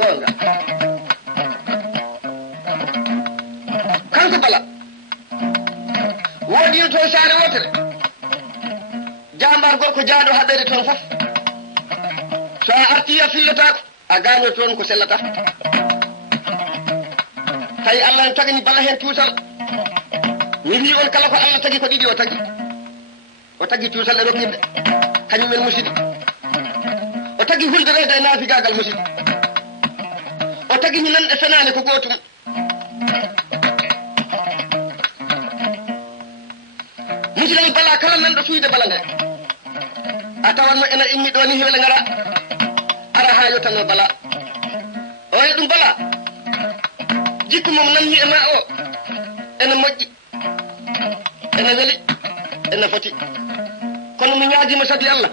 gonga kanko bala wodi to saare wotere jambar gorko jaado haɓede toon fof so a arti a fillotako a gaño toon ko sellata tawi Allah en tagini balla hen cuusal mi wi on kala ko Allah tagi ko ɗiɗi o tagi cuusal e rokkirde kañumen musidi o tagi hulderede e naafigagal musidi o tagi mi nanɗe fenane ko gotum musidɗo bala kala nanɗo suyde bala nde a tawanno ena immi ɗo ni hewle ngara ara ha yottano bala o e ɗum bala jikku mom nanmi e ma o ene moƴƴi ene weeli ene foti kono mi ñaadima sabi Allah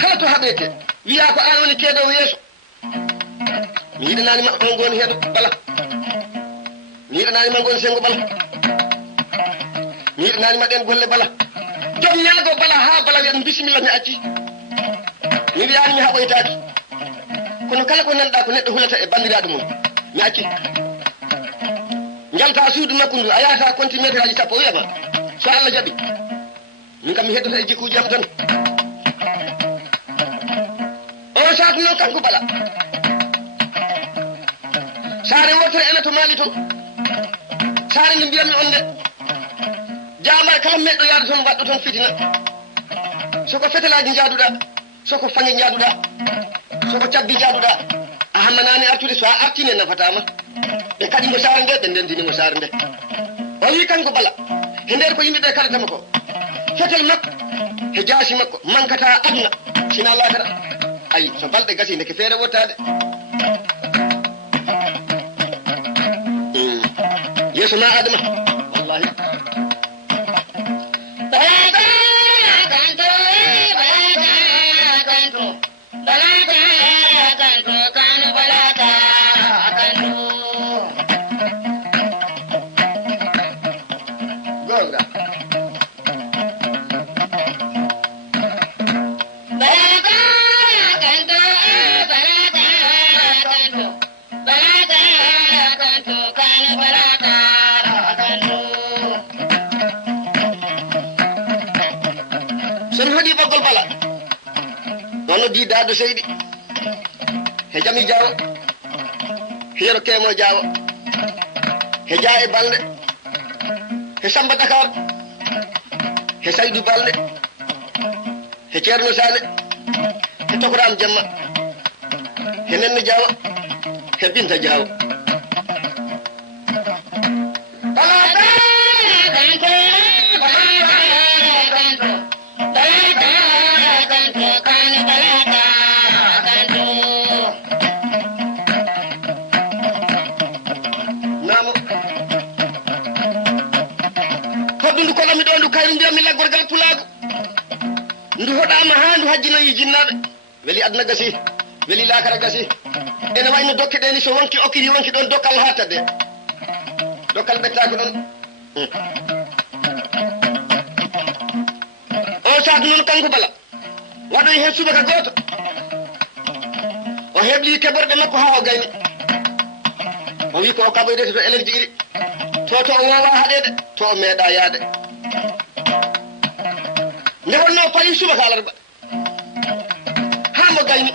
kala to haɓete wiya ko an woni keedowo yeeso mi yiɗananima on goni heeɗo bala mi yiɗananima goni sengo bala mi yiɗananima ɗen golle bala joom ñaago bala ha bala wiya ɗum bisimilla mi acci mi wiyani mi haɓoytaki kono kala ko nanɗa ko neɗɗo hulata e bandiraɗo mum mi acci jalta suudu nokku ndu a yahata konti métre aji sappo wiyama so Allah jaaɓi min kam mi heddota e jikkuji am tan o saatu noon kanko bala saare wotere ene to maali toon saare nde mbiyatmi on nde jamare kala meɗɗo yaade toon waɗɗo toon fitina soko fetelaji jaaduɗa soko fange jaaduɗa soko cabbi jaaduɗa a hammanani artude so a artine nafatama ɓe kaɗimo saare nde ɓe ndendinimo saare nde o wi kanko bala e nder ko yimɓeɓe kalatama ko fetel makko e jaasi makko mankata aduna sina lakara ayi so balɗe gasi ndeke feere wottade yeeso ma adama wallahi di daado seydi he jami jawo hero kemo jawo he jaa e balde he samba dakar he saydu balde he ceerno sale he tokoram jamma he nenno jawo he binta jawo ndu hoɗama ha ndu hajjinoyi jinnaɓe weeli aduna gasi weeli lakara gasi ene wayno dokke ɗeni so wonki okkiri wonki ɗon dokkal ha tadde dokkal ɓettaki ɗon o saatu noon kanko bala waɗoy hen subaka goto o heɓli keɓorɗe makko ha o gayni o wi ko o kaɓoydete to énergie iri to o wawa haɗede to o meeɗa yaade nde wonno payi subaka alarba ha mo gayni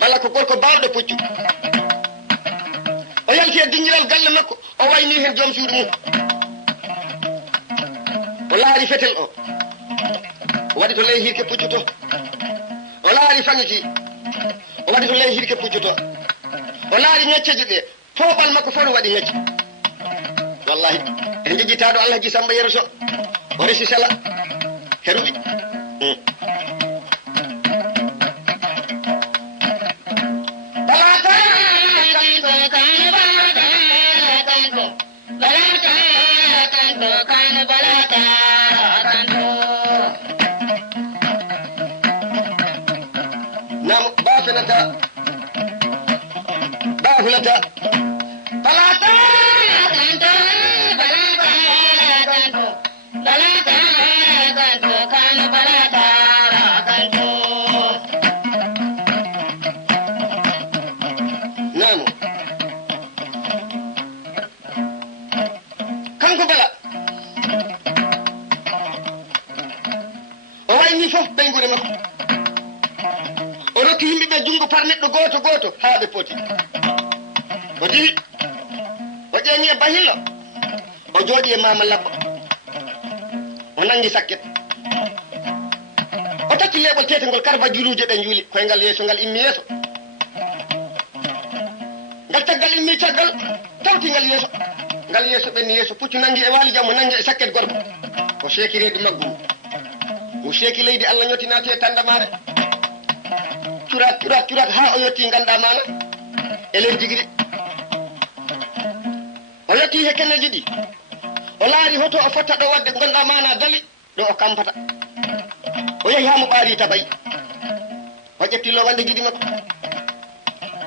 bala ko gorko bawɗo puccu o yalti e dingiral galle makko o wayni hen joom suudu mum o laari fetel o waɗi to ley hirke puccu to o laari faŋiti o waɗi to ley hirke puccu to o laari ŋecceje ɗe foɓal makko fof no waɗi ŋecce wallahi en jejjitaɗo Allah ji Samba Yero So o resi sela heruɓi nam bafenata bafulata balata jungo par neɗɗo goto haa ɓe poti o diwi o ƴeeñi e bahillo o jooɗi e mama labba o nangi sakket o tacci leɓol tetengol karba juluje ɗe juuli koyngal yeeso ngal immi yeeso ngal caggal immi caggal tawtingal yeeso ngal yeeso ɓenni yeeso puccu nangi e waali jam o nangi e sakket gorko o seeki reedu maggu mo seeki leydi Allah ñoti naati e tandamare curat ha o yetti ganda mana e leydi jigiri o yetti he kenneji ɗi o laari hoto o fotta ɗo wadde gonɗa mana dali ɗo o kampata o yehi ha mo ɓaari tabay o ƴetti lo wande jiɗi makko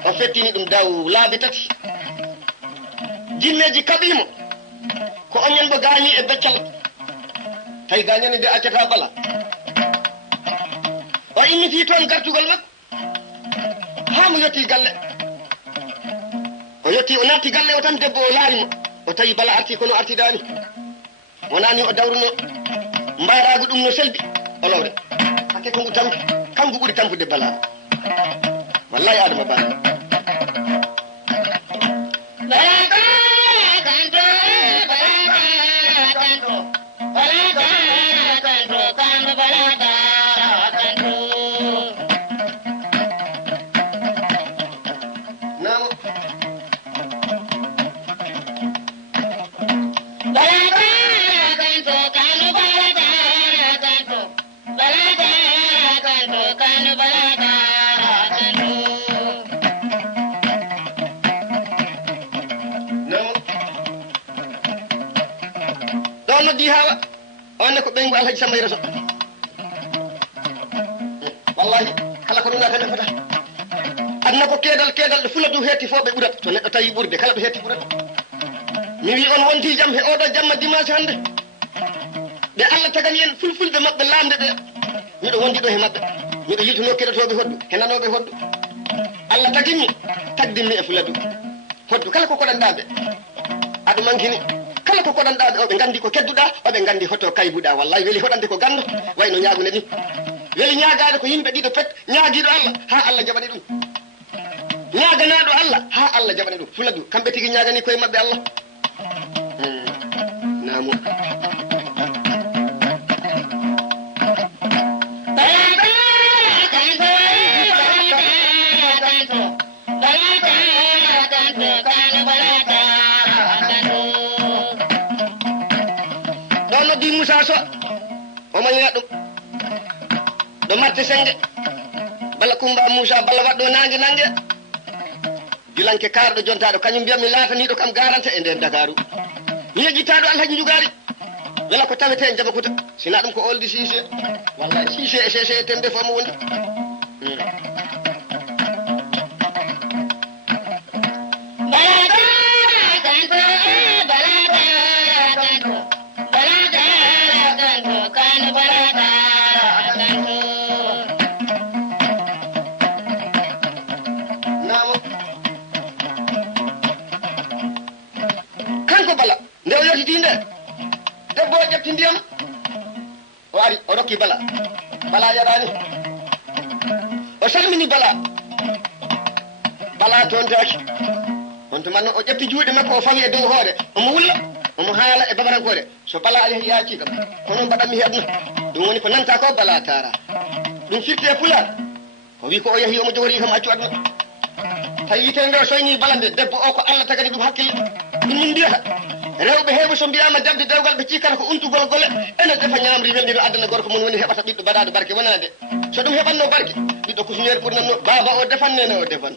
o fettini ɗum daw laabi tati jinneji kaɓimo ko oñen mo gaañi e beccal tawi gañani nde accata bala o immiti toon gartugol makko ha mo yetti galle o natti galle o tan debbo o laarimo o tawi bala arti kono artidani wonani o dawruno mbaragu ɗum no selbi olowde hakke ko ngu tampi kanko ɓuuri tampude bala wallahi adama bala noddi hawa onne ko ɓeygu alhaji Samba Yero Sow wallahi kala ko ɗum natane fota adna ko keedal ɗo fula du hetti fo ɓe ɓurat to neɗɗo tawi ɓurde kala ɗo hetti ɓurat mi wi on wonti jam he oɗo jamma dimanche hande ɓe Allah tagani en fulfulɓe maɓɓe lamde ɓe miɗo wondi ɗo he maɓɓe miɗo yituno keɗotoɓe hoddu henanoɓe hoddu Allah taginmi tagdinmi e fuladu hoddu kala ko koɗanɗaɓe aɗa mankini kala ko koɗanɗaɓe oɓe gandi ko kedduɗa oɓe gandi hoto kaybuɗa wallahi weeli hoɗande ko gando wayno ñaagune ɗin weeli ñaagade ko yimɓe ɗiɗo pet ñaagiɗo Allah ha Allah jaɓani ɗum ñaaganaɗo Allah ha Allah jaɓani ɗum fuladu kamɓe tigui ñaagani koye mabɓe Allah namu Moussa So omo yiya ɗum ɗo marte senge balla Kumba Moussa balla waɗɗo nangue julanke karɗo jontaɗo kañum mbiyam mi laataniɗo kam garante e nder Dakaru mi yejjittaɗo Alhaji Njugari wala ko tawete en Jabakuta sina ɗum ko oldi Cissé wallahi Cissé e Cissé e tembe fo mo woni debbo o ƴetti ndiyam o ari o rokki bala yaɗani o salmini bala tontaki on tumanno o ƴetti juuɗe makko o fawi e dow hoore omo wulla omo haala e babarankore so bala yehi yaaci kam hono mbaɗanmi heɓna ɗum woni ko nanta ko bala tara ɗum firti e pulaar o wi ko o yehi omo jogori kam accu aduna tawi yitere nde o soyni bala nde debbo o ko Allah tagani ɗum hakkille ɗum min mbiyata rewɓe heeɓe so mbiyama dabde dewgal ɓe cikkata ko untugol gole ene defa ñamri weldiri addana gorko mum woni heɓata ɓiɗɗo baɗaɗo barke wona de so ɗum heɓanno barke ɓiɗɗo kusuniére ɓurnanno baba o defannene o defan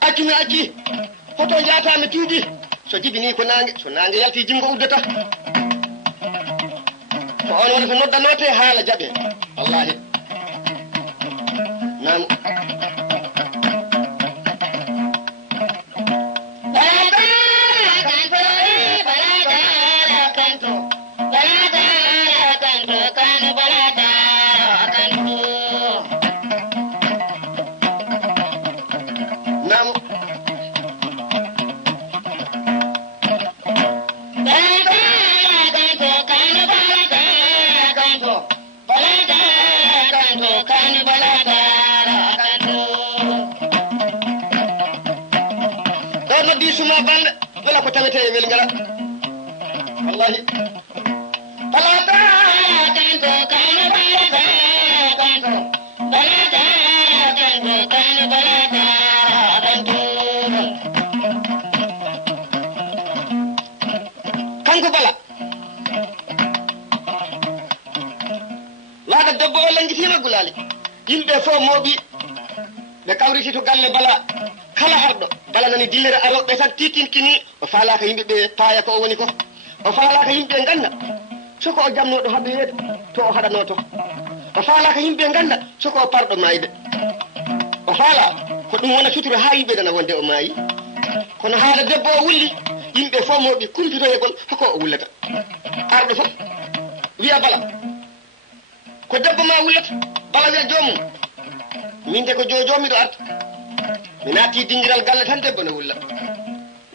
accumi acci hoto jatami tuuɓi so jibini ko nangue so nangue yalti jimgo uddata to on woni ko noddanote haala jaaɓe wallahi nan Kan balada ko tawete e wel ngala wallahi balata kanto kanu balata kanto balata kanto kanu balata kanto kanko bala laada debbo o langitima gulali yimɓe fo mooɓi ɓe kawriti to galle bala kala harɗo bala nani dillere aroɓe tan titinkini o faalaka yimɓeɓe paaya ko o woni ko o faalaka yimɓe ganda soko o jamnoɗo haɓe yeede to o haɗano to o faalaka yimɓe ganda soko o parɗo mayde o faala ko ɗum wona sutura ha yimɓe nana wonde o maayi kono haala debbo o wulli yimɓe fo mooɓi kumpitoyegol hoko o wullata arɗo fof wiya bala ko debbo ma wullata bala wiya joomum min de ko jojomiɗo arta mi naati dingiral galle tan debbo no wulla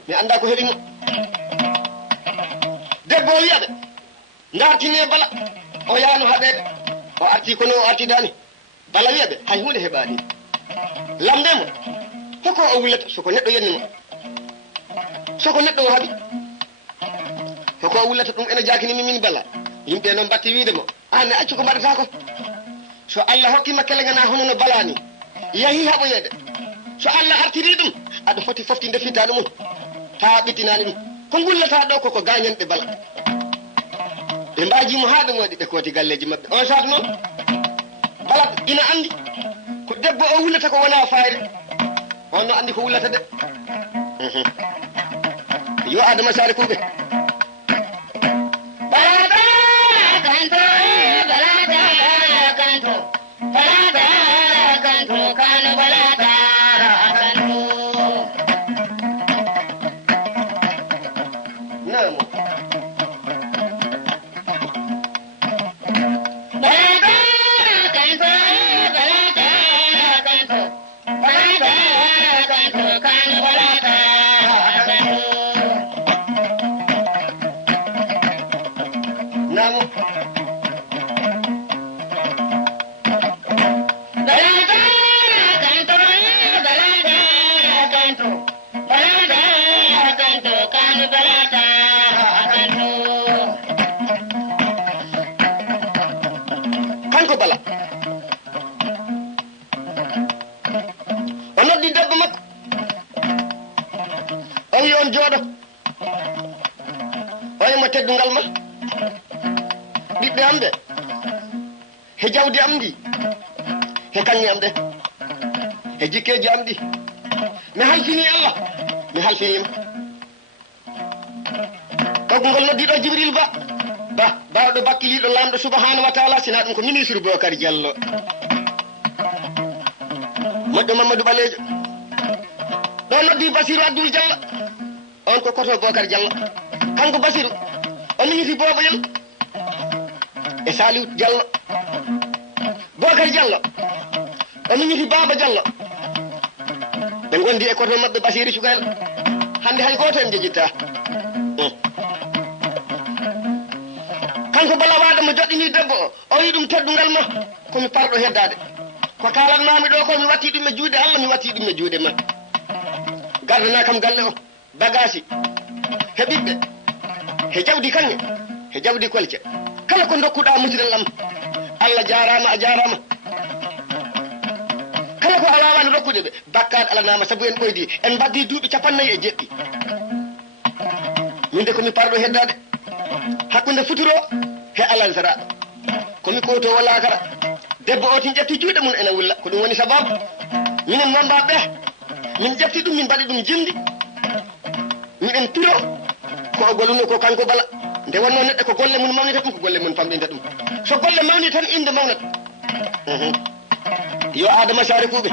mi anda ko heeɓimo debbo o wiyaɓe dartini e bala o yaano haɗede o arti kono o artidani bala wiyaɓe hay hunde heɓani lamdemo hoko o wullata soko neɗɗo yennimo soko neɗɗo o haaɓi hoko o wullata ɗum ene jakinimi min bala yimɓe noon batti wiidemo an ne accu ko mbaɗata ko so Allah hokkima kelegana hono no balani yahi haɓoyede so Allah artiri ɗum aɗa foti fofti defintani mum ta ɓittinani ɗum ko gullata ɗo koko gañanɓe bala ɓe mbajimo ha ɓe goɗi ɓe kooti galleji mabɓe on saato noon bala ina andi ko debbo o wullata ko wona fayre on no andi ko wullata de yo Adama Sare Kuɓe kanko bala o noddi debbo makko o wi on jooɗo o yimo teddungal ma ɓiɓɓe am ɓe he jawdi am ndi he kaŋŋe am ɗe he jikkeji am ɗi mi halfini Allah mi halfinima kaggugol noddiɗo Jibril Ba bawɗo bakkiliɗo lamɗo subahanahu wa taala sina ɗum ko ministre Bocar Diallo moƴƴo Mamadou Ɓalejo ɗo noddi Basirou Abdoul Diallo on ko koto Bocar Diallo kanko Basirou o ministre Boboyel e Saliou Diallo Bocar Diallo o ministre Baba Diallo ɓe gondi e koto mabɓe Basirou Cugal hande hay goto en jejitta kanko bala waɗa mo joɗɗini debbo o wi ɗum teddungal ma komi parɗo heddade ko kalanmami ɗo ko mi watti ɗum e juuɗe Allah mi watti ɗum e juuɗe ma gardana kam galle o bagasi he ɓiɓɓe he jawdi kanŋe he jawdi kolce kala ko dokkuɗa musidal am Allah jarama a jarama kala ko ala wano rokkude ɓe bakkaɗe alanama saabu en ɓoydi en mbaddi duuɓi 50 min de komi parɗo heddade hakkude futuro he alansara komi koto wala kara debbo o tin ƴetti juuɗe mum ene wulla ko ɗum woni sababu minen mambaɓe min ƴetti ɗum min mbaɗi ɗum jindi miɗen turo ko o golluno ko kanko bala nde wonno neɗɗo ko golle mum mawnita ɗum ko golle mum famɗinta ɗum so golle mawni tan inde mawnat yo Adama Sare Kuɓe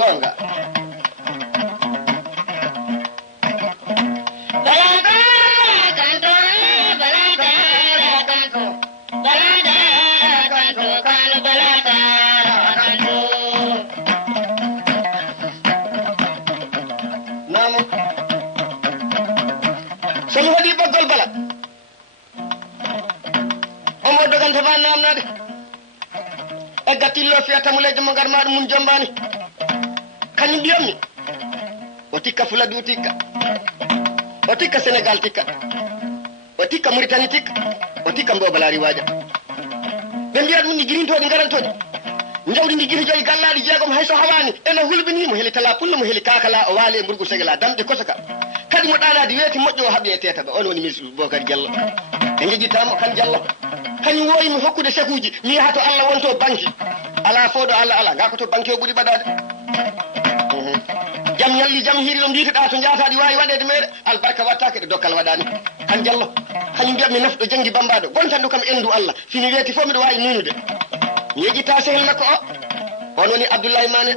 gonga nante ba namnade e gattillo fiyata mu leydi mo gar maɗum mum jombani kañum mbiyammi o tikka Fuladu tikka o tikka Sénégal tikka o tikka Mauritanie tikka o tikka Mbobalari waja ɓe mbiyat ɗum ni guirintoɗi garantoɗi jawdi ndi guiri joyi gallaɗi jeegom hayso hawani ene hulɓini mo heeli tala pullo mo heeli kakala o waali e mburgu segala damɗe kosaka kadi mo ɗanadi weeti moƴƴo o haaɓi e tetaɓe on woni ministre Bocar Diallo e jejjitamo kan Diallo kañum woyimi hokkude chèque uji mi yaha to Allah wonto banque ala fooɗo Allah ala ga ko to banque o ɓuuri ɓadade jam ñalli jam hiiri ɗo mbiteɗa to jataɗi wawi waɗede meɗe albarka wattake ɗe dokkal waɗani kan Diallo kañum mbiyatmi nafɗo janggi bambaɗo gontanɗo kam endu Allah fini weeti fof mbiɗo wawi nunude mi yejjita sehel makko o on woni Abdoulaye Mané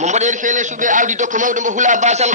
mo mboɗeeri feele suɓe awdi dokko mawɗo mo hula basal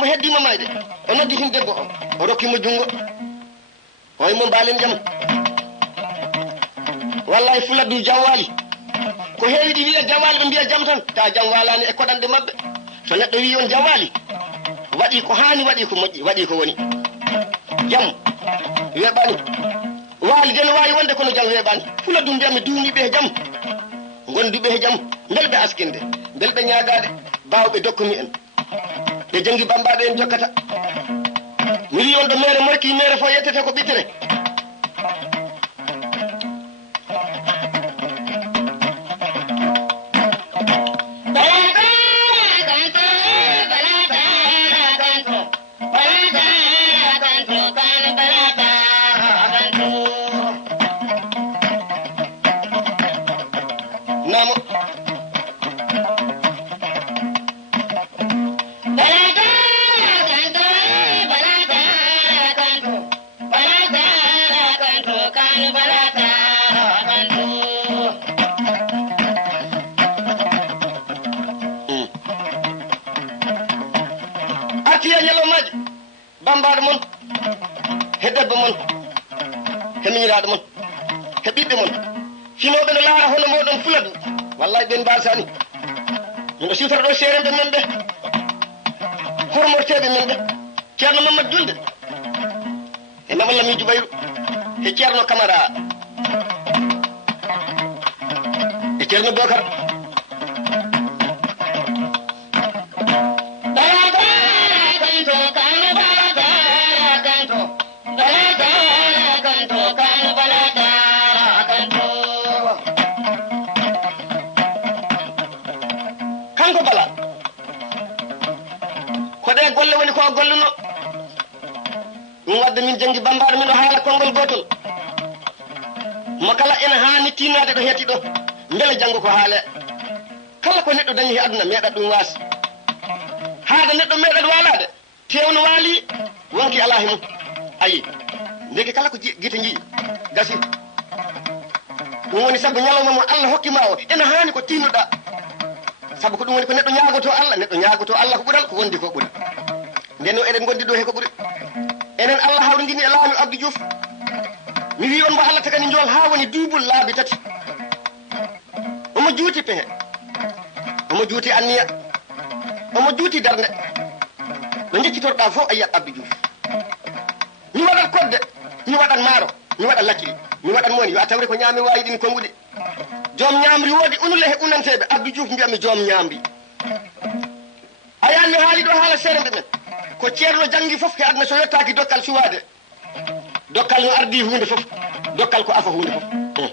mo heddima mayde o nodditin debbo o rokkimo jungo hoy mo mbalen jam wallahi Fuladu jawwali ko heewi ɗi wiya jawwali ɓe mbiya jam tan ta jam walani e koɗanɗe mabɓe so neɗɗo wi on jawwali waɗi ko hani waɗi ko moƴƴi waɗi ko woni jam weeɓani waali de no wawi wonde kono jam weeɓani Fuladu mbiyami duuniɓe e jam gonduɓe e jam bel ɓe askinde bel ɓe ñagade bawɓe dokkumi en ɓe jangi bambaɗo en jokkata mi wi on ɗo mere morki mere fo yettete ko ɓittere namo artiya ñalomaji bambaɗo mon he debbo mon he miñiraɗo mon he ɓiɓɓe mon finoɓe no laara hono moɗon Fuladu wallahi ɓen mbasani miɗo siwtata ɗo seremɓe men ɓe hormorteɓe men ɓe ceerno Mamadou Julde e Mama Lamidou Bayru e ceerno Camara e ceerno Bocar kanko Bala koɗe golle woni ko golluno ɗum wadde min jangi bambaɗo min o haala konngol gotol mo kala ene hani tinnade ɗo heeti ɗo beele janggo ko haale kala ko neɗɗo dañi e aduna meeɗat ɗum waas haade neɗɗo meeɗat walade tewno waali wonki ala he mum ayi ndeke kala ko guite jii gasi ɗum woni saabu ñalawma mo Allah hokkima o ene hani ko tinnuɗa saabu ko ɗum woni ko neɗɗo ñaagoto Allah ko ɓuural ko wondi ko ɓuura nden o eɗen gondi ɗo he ko ɓuuri enen Allah hawridini e laami Abdou Diouf mi wi on mo Allah tagani njool ha woni duubul laabi tati omo juuti pehe omo juuti anniya omo juuti darde no jeccitorɗa fof a yiyat Abdou Diouf mi waɗat kodde mi waɗat maaro mi waɗat lakkiri mi waɗat moni yo a tawre ko ñaami wawi ɗin konguɗe joom ñamri woodi unule he unanteɓe Abdou Diouf mbiyatmi joom ñamri a yahan mi haali ɗo haala seremɓe men ko ceerno janggi fof he aduna so yettaki dokkal suwade dokkal no ardi hunde fof dokkal ko afa hunde fof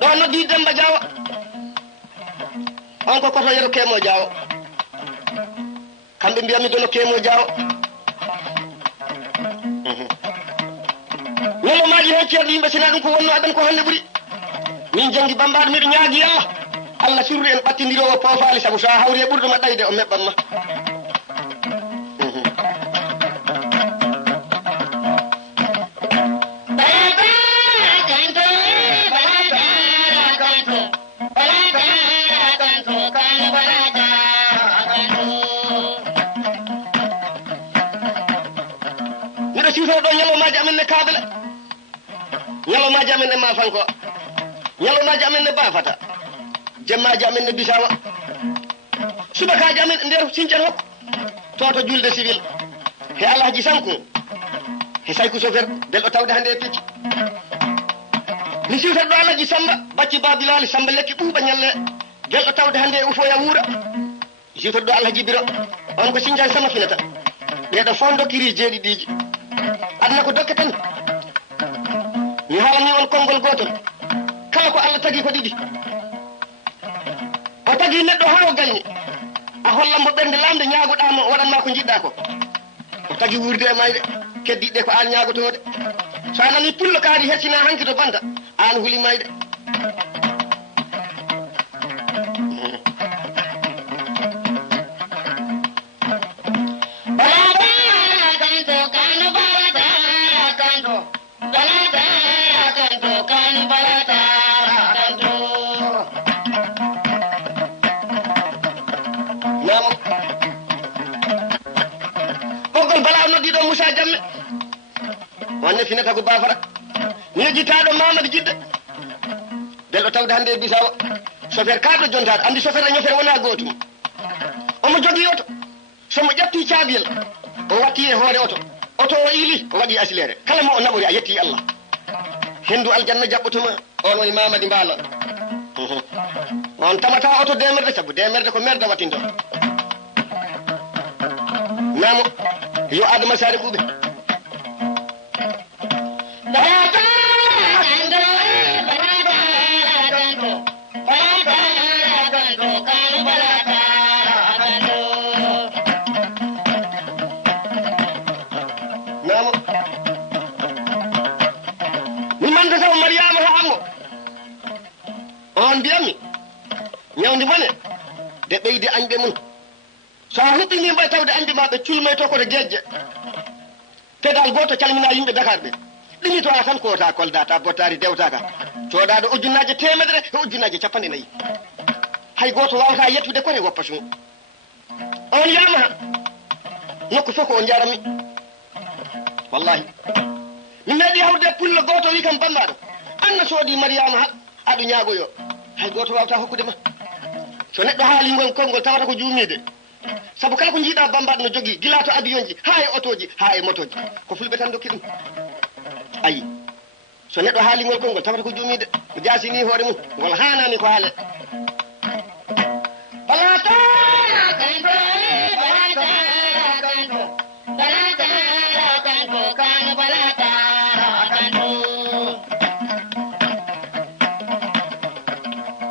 ɗo noddi Demba Diawa on ko koto yeru kemo Diawa kamɓe mbiyami dono kemo jawo ñalomaji hen ceerno yimɓe sina ɗum ko wonno aɗan ko hande ɓuuri min jangi bambaɗo miɗo ñaagui allah allah surri en ɓattidirowo poofali saabu so a hawri e ɓurɗoma ɗayde o meɓɓatma miɗo siwtono ɗo ñalomaji amen ne kaabele ñalomaji amen ne mafanko ñalomaji amen ne bafata jemmaji amen ne bisawa subakaji amen nder sincen hokko toto julde civil he alhaji sanku he sayku chauffeur belɗo tawde hande e pecci mi siwtat ɗo alhaji samba bacci babilali samba lekki ɓuuɓa ñalle belɗo tawde hande e ufoya wuura mi siwtat ɗo alhaji biro on ko sindian sama finata ɓeɗo fof dokkiri jeeɗiɗiji aduna ko dokke tan mi haalani on konngol gotol kala ko allah tagi ko ɗiɗi o tagi neɗɗo ha o gañi a hollanmo ɓernde lamde ñaagoɗamo waɗanma ko jiɗɗa ko o tagi wurde e mayde keddiɗe ko an ñaagotode so a nani pullo kaari hersina hanki to banta an huuli mayde ɓoggol bala noddiɗo Moussa Diamme wonne finata ko bafara ñejjitaɗo Mamadou Jidde belɗo tawde hande e Bisawa chauffeur kaɗo jontaɗo andi chauffeur a ñofere wona gotum omo jogui oto somo ƴetti caabiyel o watti e hoore oto o ili o waɗi accéléré kala mo o naɓori a yetti Allah hendu aljanna jaɓɓotuma on woni Mamadi Mbaalo on tamata oto demerde saabu demerde ko merde wattinto namo yo Adama Sare ɓuuɓe namo mi manda taw Mariama ha ammo on mbiyammi ñawdi mone de ɓeydi añɓe mum so a huɓɓini mbay tawde andi ma ɓe culmay to koto guejje pedal goto calmina yimɓe Dakar ɓe ɗini to a tan kota kolda ta bottari dewtaka coɗaɗo ujunnaje temedere e ujunnaje 40 hay goto wawata yettude kote woppa sum on yama ha nokku fof ko o jarami wallahi mi meeɗi hawde pullo goto wi kam bambaɗo anna soodi Mariama ha aɗu ñaagoyo hay goto wawata hokkude ma so neɗɗo haali konngol tawata ko juumide sabu kala ko jiiɗa bambaɗo no jogui gila to avion ji ha e otoji ha e motoji ko fulɓe tan dokki ɗum ayi so neɗɗo haalingol konngol tawata ko juumide ko jasini hoore mum ngol hanani ko haale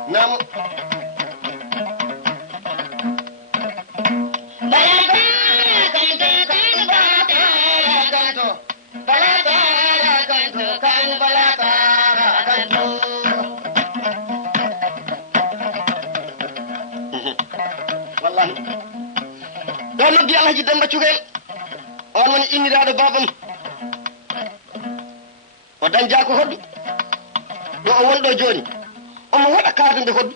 namo wallahi ɗo noddi Alhaji Demba Cukel on woni inniraɗo babam o dañja ko hoddu ɗo o wonɗo joni omo waɗa kardude hoddu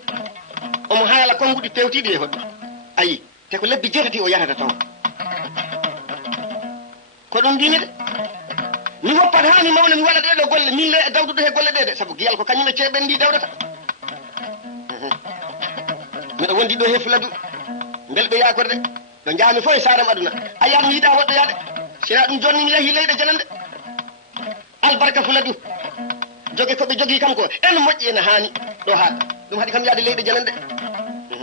omo haala konnguɗi pewtiɗi e hoddu ayi te ko lebbi jeetati o yatata taw ko ɗum mbimi de mi woppat ha mi mawna mi waɗa ɗeɗo golle min le e dawdude he golle ɗe de saabu giyal ko kañum e ceeɓen ndi dawdata miɗo wondi ɗo he Fuladu belɓe yakorde de ɗo jaami fof e saram aduna aya mi yiiɗa woɗɗoyade sina ɗum jonni mi yeehi leyɗe janande albarka Fuladu jogue koɓe jogui kam ko ene moƴƴi ene hani ɗo haɗa ɗum haɗi kam yaade leyɗe janande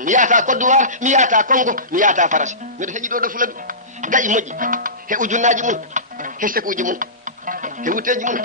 mi yahata Côte d'Ivoire mi yahata Congo mi yahata France miɗo heeƴi ɗo Fuladu gaƴi moƴƴi he ujunnaji mum he sekuji mum he wuteji mum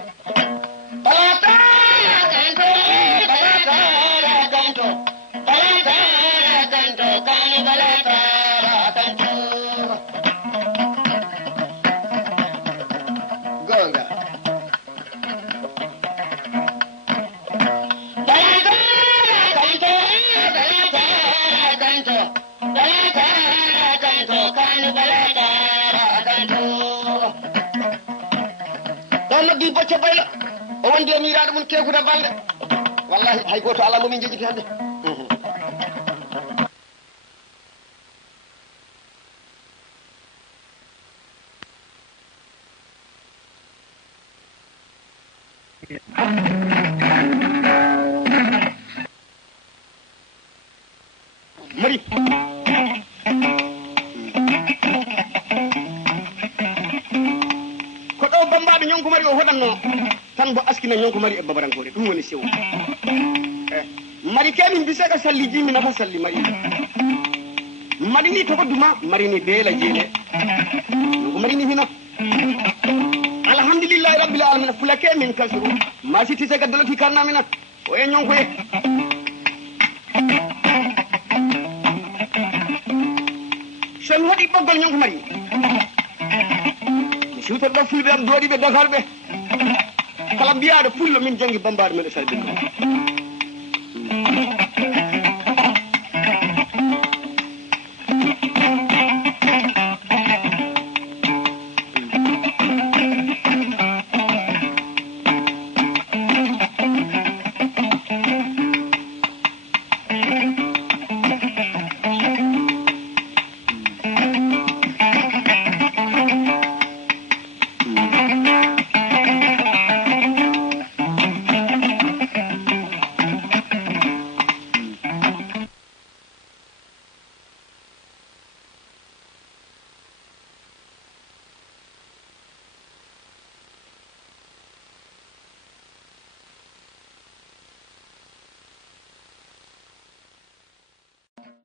o noddi bocce bayla o wondi e miiraɗo mum kekuda balde wallahi hay goto ala momin jejjiti hande mari ko ɗo bambaɗo ñonko mari o hoɗanno tan bo askina ñonko mari e babarankore ɗum woni sewo mari kemin bisaka salli jimi nafa salli mari mari ni to hodduma mari ni beela jeene ñonko mari ni hino alhamdulillahi rabbil alamin fulake min kasru ma siti sega doloti kannamina o e ñonko ye somi waɗi ɓoggol ñonko mari mi siwtoɗo fulɓe am dooɗiɓe Dakar ɓe kala mbiyaɗo pullo min jangi bambaɗo men e salbinno